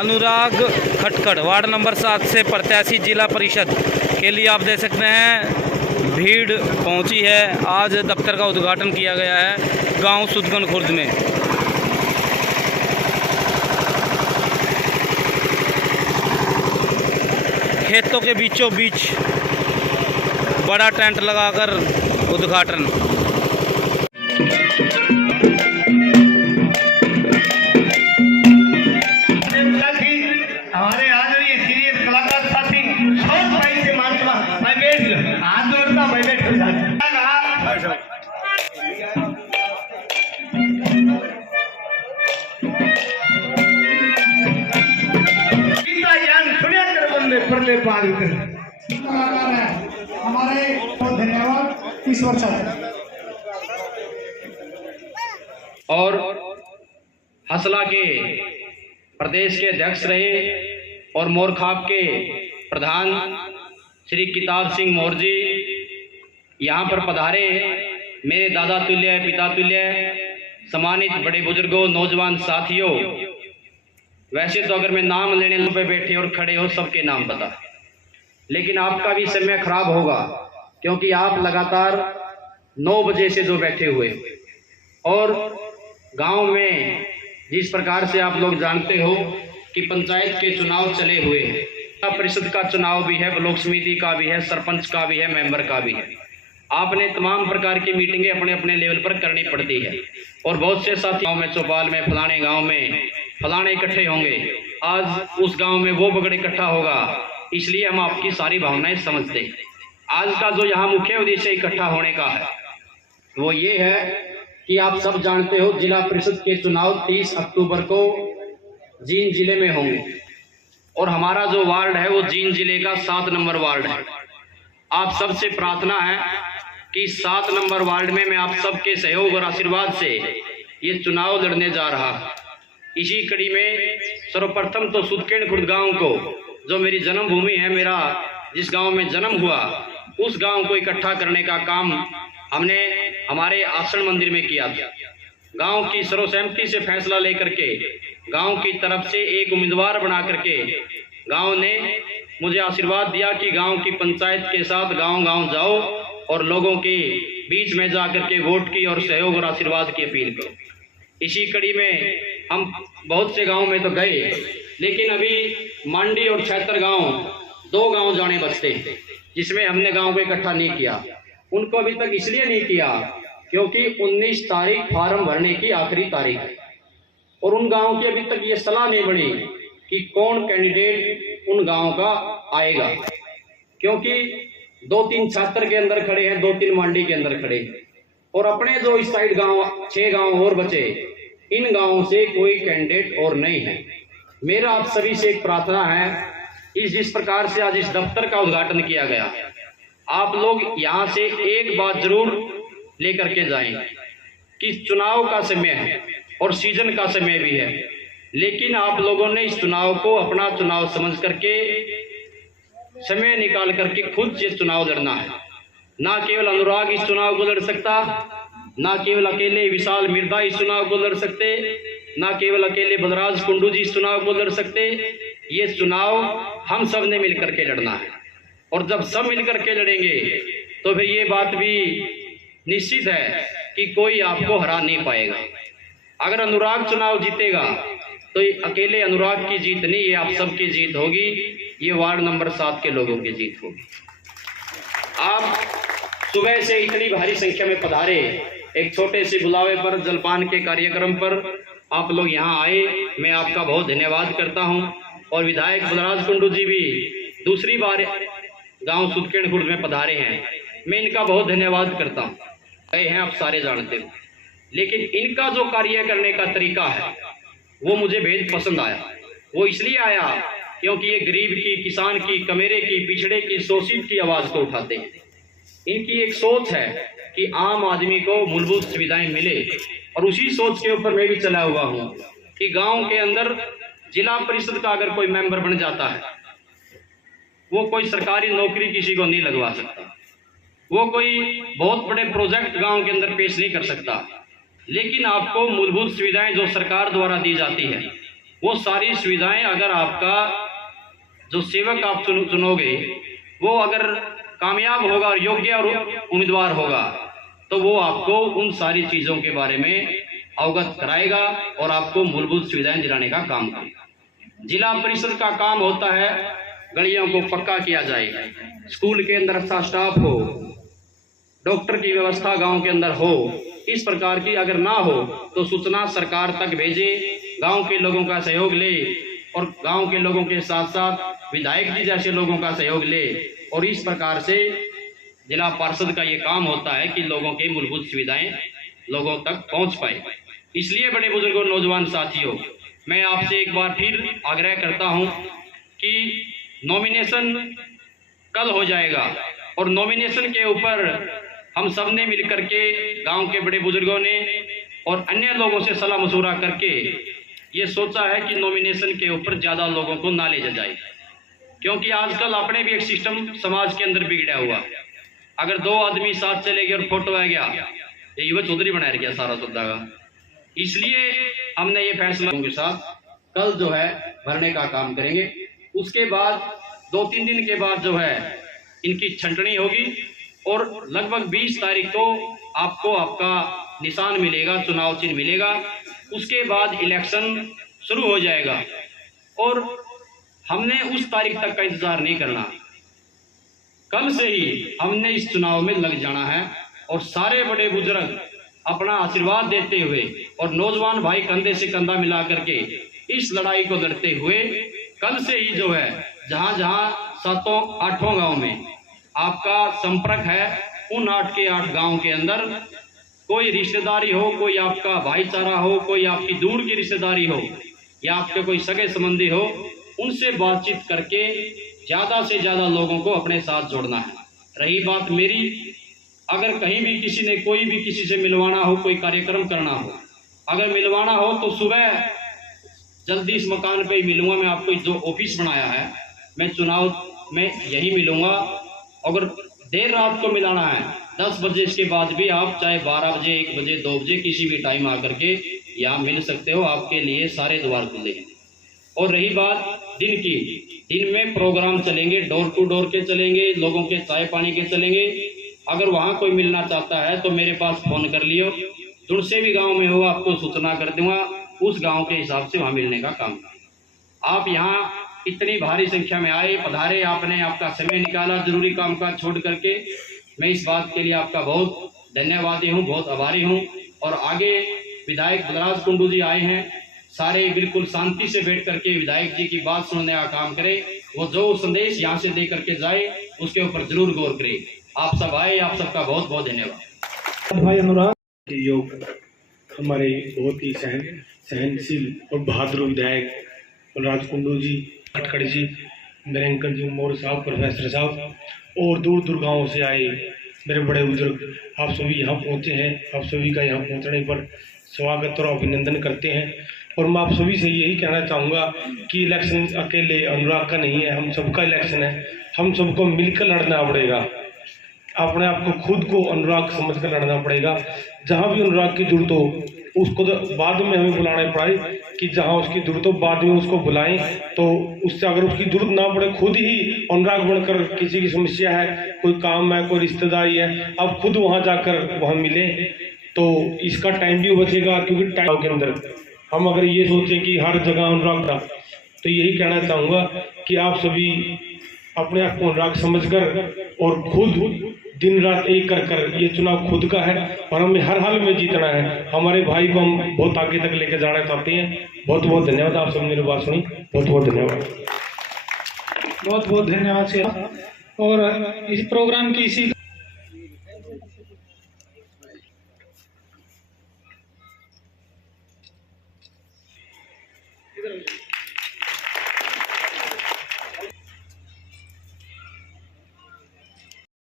अनुराग Khatkhar ward number 7 से प्रत्याशी जिला परिषद के लिए आप देख सकते हैं भीड़ पहुंची है। आज दफ्तर का उद्घाटन किया गया है गांव सुदगन खुर्द में। खेतों के बीचों बीच बड़ा टेंट लगाकर उद्घाटन। हमारे आदरणीय सीरियस कलाकार साथी बहुत भाई से मानता मैं बैठ हाथ जोड़ता मैं बैठ परले पार हमारे बहुत धन्यवाद इस वर्ष। और हसला के प्रदेश के अध्यक्ष रहे और मोरखाप के प्रधान श्री किताब सिंह मौर्य जी यहाँ पर पधारे। मेरे दादा तुल्य पिता तुल्य सम्मानित बड़े बुजुर्गों नौजवान साथियों, वैसे तो अगर मैं नाम लेने पे बैठे और खड़े हो सबके नाम पता, लेकिन आपका भी समय खराब होगा क्योंकि आप लगातार 9 बजे से जो बैठे हुए और गांव में जिस प्रकार से आप लोग जानते हो कि पंचायत के चुनाव चले हुए हैं, परिषद का चुनाव भी है, ब्लॉक समिति का भी है, सरपंच का भी है, मेंबर का भी है। आपने तमाम प्रकार की मीटिंगें अपने अपने लेवल पर करनी पड़ती है और बहुत से साथी गाँव में चौपाल में फलाने गाँव में फलाने इकट्ठे होंगे, आज उस गांव में वो बगड़ इकट्ठा होगा, इसलिए हम आपकी सारी भावनाएं समझते हैं। आज का जो यहाँ मुख्य उद्देश्य इकट्ठा होने का है वो ये है कि आप सब जानते हो जिला परिषद के चुनाव 30 अक्टूबर को जींद जिले में होंगे और हमारा जो वार्ड है वो जींद जिले का 7 नंबर वार्ड है। आप सबसे प्रार्थना है कि 7 नंबर वार्ड में मैं आप सबके सहयोग और आशीर्वाद से ये चुनाव लड़ने जा रहा है। इसी कड़ी में सर्वप्रथम तो सुदगन खुर्द गांव को, जो मेरी जन्मभूमि है, मेरा जिस गांव में जन्म हुआ, उस गांव को इकट्ठा करने का काम हमने हमारे आश्रम मंदिर में किया था। गांव की सर्वसहमति से फैसला लेकर के गांव की तरफ से एक उम्मीदवार बना करके गांव ने मुझे आशीर्वाद दिया कि गांव की पंचायत के साथ गांव गांव जाओ और लोगों के बीच में जा करके वोट की और सहयोग और आशीर्वाद की अपील करो। इसी कड़ी में हम बहुत से गांव में तो गए, लेकिन अभी मांडी और छैतर गांव 2 गांव जाने बचते हैं जिसमें हमने गांव को इकट्ठा नहीं किया। उनको अभी तक इसलिए नहीं किया क्योंकि 19 तारीख फार्म भरने की आखिरी तारीख है और उन गांव की अभी तक ये सलाह नहीं बनी कि कौन कैंडिडेट उन गांव का आएगा, क्योंकि 2-3 छैतर के अंदर खड़े हैं, 2-3 मांडी के अंदर खड़े हैं और अपने जो इस साइड गांव 6 गांव और बचे, इन गांवों से कोई कैंडिडेट और नहीं है। मेरा आप सभी से एक प्रार्थना है, जिस प्रकार से आज इस दफ्तर का उद्घाटन किया गया, आप लोग यहाँ से एक बात जरूर लेकर के जाएं कि चुनाव का समय है और सीजन का समय भी है, लेकिन आप लोगों ने इस चुनाव को अपना चुनाव समझ करके समय निकाल करके खुद से चुनाव लड़ना है। ना केवल अनुराग इस चुनाव को लड़ सकता, ना केवल अकेले विशाल मिर्दा इस चुनाव को लड़ सकते, ना केवल अकेले बलराज कुंडू जी इस चुनाव को लड़ सकते। ये चुनाव हम सब ने मिलकर के लड़ना है और जब सब मिलकर के लड़ेंगे तो फिर ये बात भी निश्चित है कि कोई आपको हरा नहीं पाएगा। अगर अनुराग चुनाव जीतेगा तो ये अकेले अनुराग की जीत नहीं, ये आप सबकी जीत होगी, ये वार्ड नंबर 7 के लोगों की जीत होगी। आप सुबह से इतनी भारी संख्या में पधारे, एक छोटे से बुलावे पर जलपान के कार्यक्रम पर आप लोग यहाँ आए, मैं आपका बहुत धन्यवाद करता हूँ। और विधायक बलराज कुंडू जी भी दूसरी बार गांव सुदगन खुर्द में पधारे हैं, मैं इनका बहुत धन्यवाद करता हूँ। गए हैं आप सारे जानते हो, लेकिन इनका जो कार्य करने का तरीका है वो मुझे बेहद पसंद आया। वो इसलिए आया क्योंकि ये गरीब की, किसान की, कमेरे की, पिछड़े की, शोषित की आवाज़ को उठाते हैं। इनकी एक सोच है कि आम आदमी को मूलभूत सुविधाएं मिले और उसी सोच के ऊपर मैं भी चला हुआ हूँ कि गांव के अंदर जिला परिषद का अगर कोई मेंबर बन जाता है, वो कोई सरकारी नौकरी किसी को नहीं लगवा सकता, वो कोई बहुत बड़े प्रोजेक्ट गांव के अंदर पेश नहीं कर सकता, लेकिन आपको मूलभूत सुविधाएं जो सरकार द्वारा दी जाती है वो सारी सुविधाएं अगर आपका जो सेवक आप चुनोगे वो अगर कामयाब होगा और योग्य और उम्मीदवार होगा तो वो आपको उन सारी चीज़ों के बारे में अवगत कराएगा और आपको मूलभूत सुविधाएं दिलाने का काम करेगा। जिला परिषद का काम होता है गलियों को पक्का किया जाए, स्कूल के अंदर अच्छा स्टाफ हो, डॉक्टर की व्यवस्था गांव के अंदर हो। इस प्रकार की अगर ना हो तो सूचना सरकार तक भेजे, गांव के लोगों का सहयोग ले और गांव के लोगों के साथ साथ विधायक जी जैसे लोगों का सहयोग ले और इस प्रकार से जिला पार्षद का ये काम होता है कि लोगों के मूलभूत सुविधाएं लोगों तक पहुंच पाए। इसलिए बड़े बुजुर्गों, नौजवान साथियों, मैं आपसे एक बार फिर आग्रह करता हूं कि नॉमिनेशन कल हो जाएगा और नॉमिनेशन के ऊपर हम सब ने मिलकर के गांव के बड़े बुजुर्गों ने और अन्य लोगों से सलाह मशवरा करके ये सोचा है कि नॉमिनेशन के ऊपर ज़्यादा लोगों को ना ले जाए, क्योंकि आजकल अपने भी एक सिस्टम समाज के अंदर बिगड़ा हुआ है। अगर दो आदमी साथ चले गए और फोटो आ गया, ये युवा चौधरी बनाया गया सारा सौदा का। इसलिए हमने ये फैसला के साथ कल जो है भरने का काम करेंगे। उसके बाद 2-3 दिन के बाद जो है इनकी छंटनी होगी और लगभग 20 तारीख को आपको आपका निशान मिलेगा, चुनाव चिन्ह मिलेगा। उसके बाद इलेक्शन शुरू हो जाएगा और हमने उस तारीख तक का इंतजार नहीं करना, कल से ही हमने इस चुनाव में लग जाना है और सारे बड़े बुजुर्ग अपना आशीर्वाद देते हुए और नौजवान भाई कंधे से कंधा मिला करके इस लड़ाई को लड़ते हुए कल से ही जो है जहां जहां 7-8 गांव में आपका संपर्क है, उन 8 के 8 गांव के अंदर कोई रिश्तेदारी हो, कोई आपका भाईचारा हो, कोई आपकी दूर की रिश्तेदारी हो या आपके कोई सगे संबंधी हो, उनसे बातचीत करके ज़्यादा से ज़्यादा लोगों को अपने साथ जोड़ना है। रही बात मेरी, अगर कहीं भी किसी ने कोई भी किसी से मिलवाना हो, कोई कार्यक्रम करना हो, अगर मिलवाना हो तो सुबह जल्दी इस मकान पे ही मिलूंगा। मैं आपको जो ऑफिस बनाया है मैं चुनाव में यही मिलूंगा। अगर देर रात को मिलाना है 10 बजे, इसके बाद भी आप चाहे 12 बजे, 1 बजे, 2 बजे किसी भी टाइम आकर के यहाँ मिल सकते हो, आपके लिए सारे द्वार खुले हैं। और रही बात दिन की, दिन में प्रोग्राम चलेंगे, डोर टू डोर के चलेंगे, लोगों के चाय पानी के चलेंगे। अगर वहाँ कोई मिलना चाहता है तो मेरे पास फ़ोन कर लियो, जुड़से भी गांव में हो आपको सूचना कर दूंगा, उस गांव के हिसाब से वहाँ मिलने का काम। आप यहाँ इतनी भारी संख्या में आए, पधारे, आपने आपका समय निकाला जरूरी काम काज छोड़ करके, मैं इस बात के लिए आपका बहुत धन्यवादी हूँ, बहुत आभारी हूँ। और आगे विधायक बलराज कुंडू जी आए हैं, सारे बिल्कुल शांति से बैठ करके विधायक जी की बात सुनने का काम करें। वो जो संदेश यहाँ से दे करके जाए उसके ऊपर जरूर गौर करें। आप सब आए, आप सबका बहुत बहुत धन्यवाद। भाई अनुराग के योग हमारे बहुत ही सहनशील और बहादुर विधायक बलराज कुंडू जी, खटखड़ जी, मेरे अंकल जी मोर साहब, प्रोफेसर साहब और दूर दूर गाँव से आए मेरे बड़े बुजुर्ग, आप सभी यहाँ पहुँचे हैं। आप सभी का यहाँ पहुँचने पर स्वागत और अभिनंदन करते हैं। और मैं आप सभी से यही कहना चाहूँगा कि इलेक्शन अकेले अनुराग का नहीं है, हम सबका इलेक्शन है। हम सबको मिलकर लड़ना पड़ेगा, अपने आप को खुद को अनुराग समझकर लड़ना पड़ेगा। जहाँ भी अनुराग की जरूरत हो उसको तो बाद में हमें बुलाना पड़े, कि जहाँ उसकी जरूरत हो बाद में उसको बुलाएं। तो उससे अगर उसकी जरूरत ना पड़े, खुद ही अनुराग बनकर किसी की समस्या है, कोई काम है, कोई रिश्तेदारी है, आप खुद वहाँ जाकर वहाँ मिले तो इसका टाइम भी बचेगा। क्योंकि टाइम के अंदर हम अगर ये सोचें कि हर जगह अनुराग था, तो यही कहना चाहूँगा कि आप सभी अपने आप को अनुराग समझकर और खुद दिन रात एक कर ये चुनाव खुद का है और हमें हर हाल में जीतना है। हमारे भाई को हम बहुत आगे तक लेकर जाना चाहते हैं। बहुत बहुत धन्यवाद, आप सब मेरी बात सुनी, बहुत बहुत धन्यवाद। बहुत बहुत धन्यवाद से। और इस प्रोग्राम की इसी